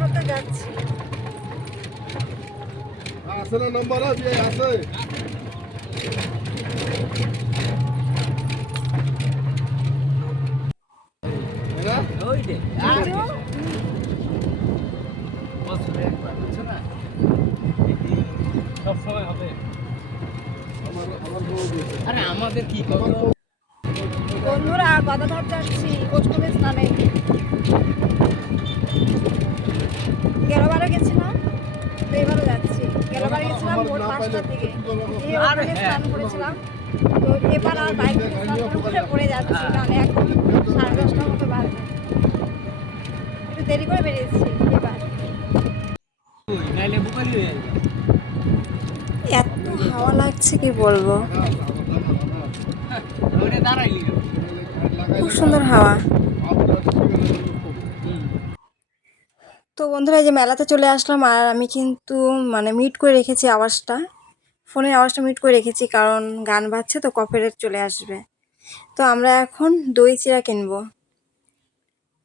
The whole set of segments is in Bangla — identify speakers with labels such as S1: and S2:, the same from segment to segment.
S1: ধরতে যাচ্ছি।
S2: আছে না নাম্বার আছে আছে। এরা?
S1: কিন্তু
S3: সব সময় হবে।
S2: আমার আমার বউ দিয়েছে।
S3: আরে আমাদের কি
S1: বন্ধুরা গদাধর যাচ্ছি কোচকুমে স্নানে। গেছিলাম তো এবারও যাচ্ছি। গেলবারে গেছিলাম ভোর পাঁচটার দিকে। দিয়ে
S3: আরে
S1: ওখানে
S3: হ্যাঁ।
S1: স্নান করেছিলাম। তো এবার আর বাইক থেকে স্নান করে পড়ে যাচ্ছি কারণ এখন সাড়ে দশটার মতো বাজে। একটু দেরি করে বেরিয়েছি এবার। এত হাওয়া লাগছে কি বলব? খুব সুন্দর হাওয়া। তো বন্ধুরা যে মেলাতে চলে আসলাম আর আমি কিন্তু মানে মিট করে রেখেছি আওয়াজটা। ফোনের আওয়াজটা মিট করে রেখেছি কারণ গান বাজছে তো কপিরাইট চলে আসবে। তো আমরা এখন দই চিরা কিনবো।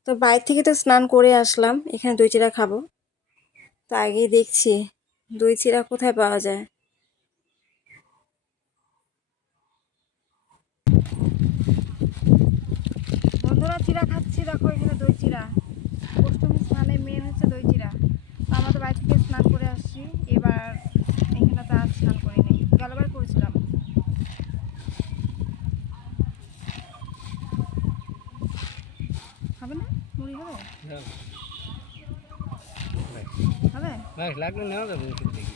S1: তো বাইরে থেকে তো স্নান করে আসলাম, এখানে দই চিরা খাব। তো আগেই দেখছি দই চিড়া কোথায় পাওয়া যায়। বন্ধুরা চিড়া খাচ্ছি, দেখো এখানে দই চিড়া অষ্টমী স্নানে মেন হচ্ছে দই চিড়া তো আমরা তো বাইরে থেকে স্নান করে আসছি এবার এখানে তো আর স্নান করিনি গেলবার করেছিলাম হবে না মুড়ি হবে হবে?
S3: ব্যাস লাগলে নেওয়া যাবে ওষুধ দেখি।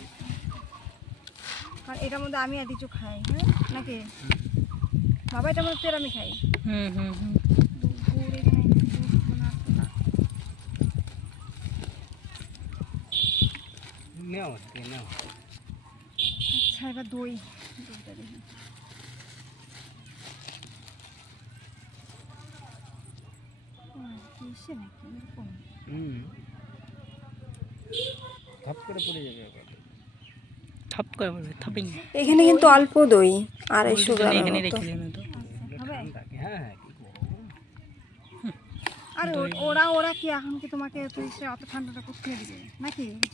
S1: কারণ এটার মধ্যে আমি আর কিছু খাই হ্যাঁ? নাকি? বাবা এটার মধ্যে তেল আমি খাই।
S3: হুম হুম হুম। নেও নেও
S1: আচ্ছা এবার দই। হুম, কিসে নাকি? এরকম?
S3: হুম। থাপ করে পড়ে যাবে আবার করে পড়বে থাপিং
S1: এখানে কিন্তু অল্প দই আড়াইশো গ্রাম
S3: এখানে রেখে দিন তো হ্যাঁ হ্যাঁ
S1: আর ওরা ওরা কি এখন কি তোমাকে তুই সে অত ঠান্ডাটা কোথায় দিবে? নাকি বুঝছ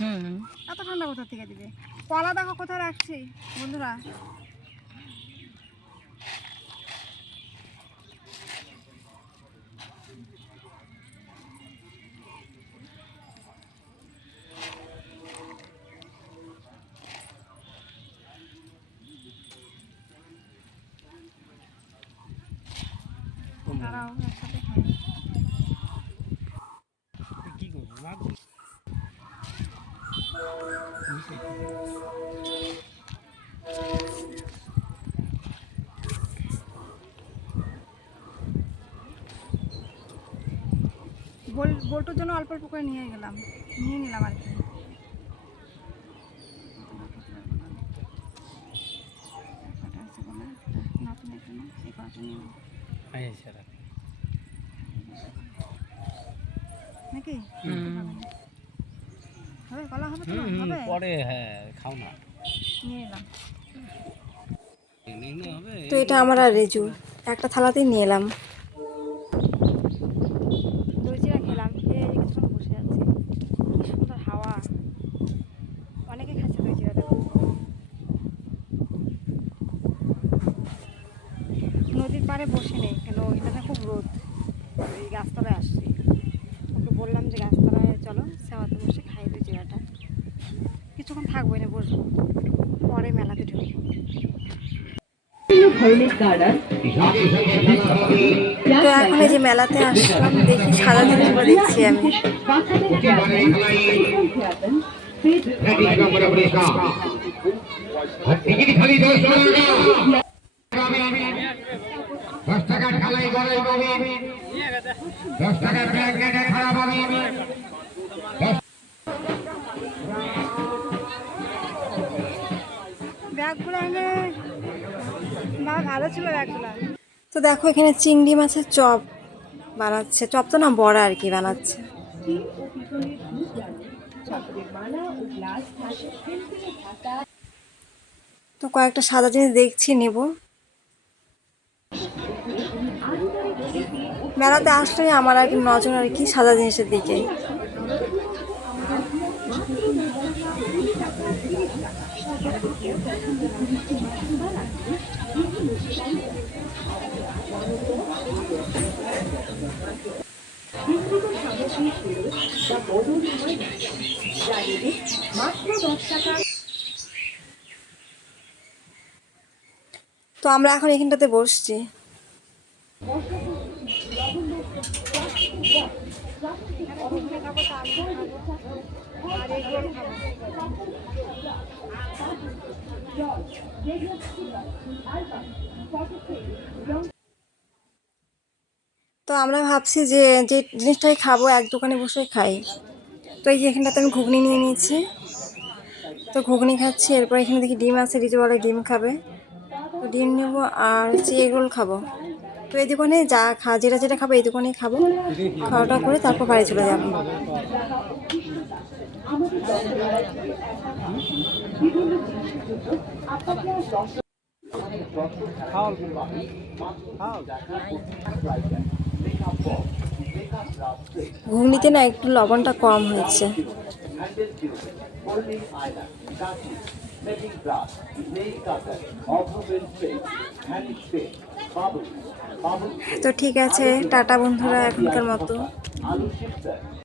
S3: হুম। হুম
S1: এত ঠান্ডা কোথা থেকে দিবে? কলা দেখো কোথায় রাখছি বন্ধুরা। তারাও একসাথে খাই
S3: কি করব মাগো
S1: বল বল্টুর জন্য অল্প অল্প করে নিয়ে গেলাম নিয়ে নিলাম আর কি কটা আছে বলো? নতুন একটা না, এই কটা নিয়ে নাও।
S3: আচ্ছা রাখ
S1: নাকি। হবে কলা হবে তো
S3: হুম হুম
S1: হবে।
S3: পরে হ্যাঁ খাও না।
S1: নিয়ে
S3: হবে
S1: তো এটা আমার আর রেজু। একটা থালাতেই নিয়ে এলাম। খেলাম খেয়ে এই কিছুক্ষণ বসে আছি। সুন্দর হাওয়া। অনেকে খাচ্ছে দেখো। নদীর পাড়ে বসে নেই কেন? ওইখানে খুব রোদ। ওই গাছতলায় আসছি। বললাম যে গাছতলায় চলো সেওয়াতে বসে খাই দই চিরাটা কিছুক্ষণ থাকব না বসবো। পরে মেলাতে ঢুকবো তো এখন এই যে মেলাতে আসলাম দেখি দেখছি আমি।
S4: দশ টাকা ঢালাই গড়াই দশ টাকা
S1: ভালো ছিল তো দেখো এখানে চিংড়ি মাছের চপ বানাচ্ছে। চপ তো না, বড়া আর কি বানাচ্ছে। তো কয়েকটা সাদা জিনিস দেখছি, নেব। মেলাতে আসলে আমার আর কি নজর আর কি সাদা জিনিসের দিকে।
S5: তো আমরা এখন এখানটাতে বসছি। তো আমরা ভাবছি যে যে জিনিসটাই খাব, এক দোকানে বসে খাই। তো এই যে এখানটাতে আমি ঘুগনি নিয়ে নিয়েছি। তো ঘুগনি খাচ্ছি, এরপর এখানে দেখি ডিম আছে, রিজু বলে ডিম খাবে। তো ডিম নেব আর হচ্ছে এগ রোল খাব। তো এই দোকানে যা খা যেটা যেটা খাব এই দোকানেই খাব। খাওয়াটা করে তারপর বাড়ি চলে যাব। ঘুগনিতে না একটু লবণটা কম হয়েছে। তো ঠিক আছে টাটা বন্ধুরা এখনকার মতো।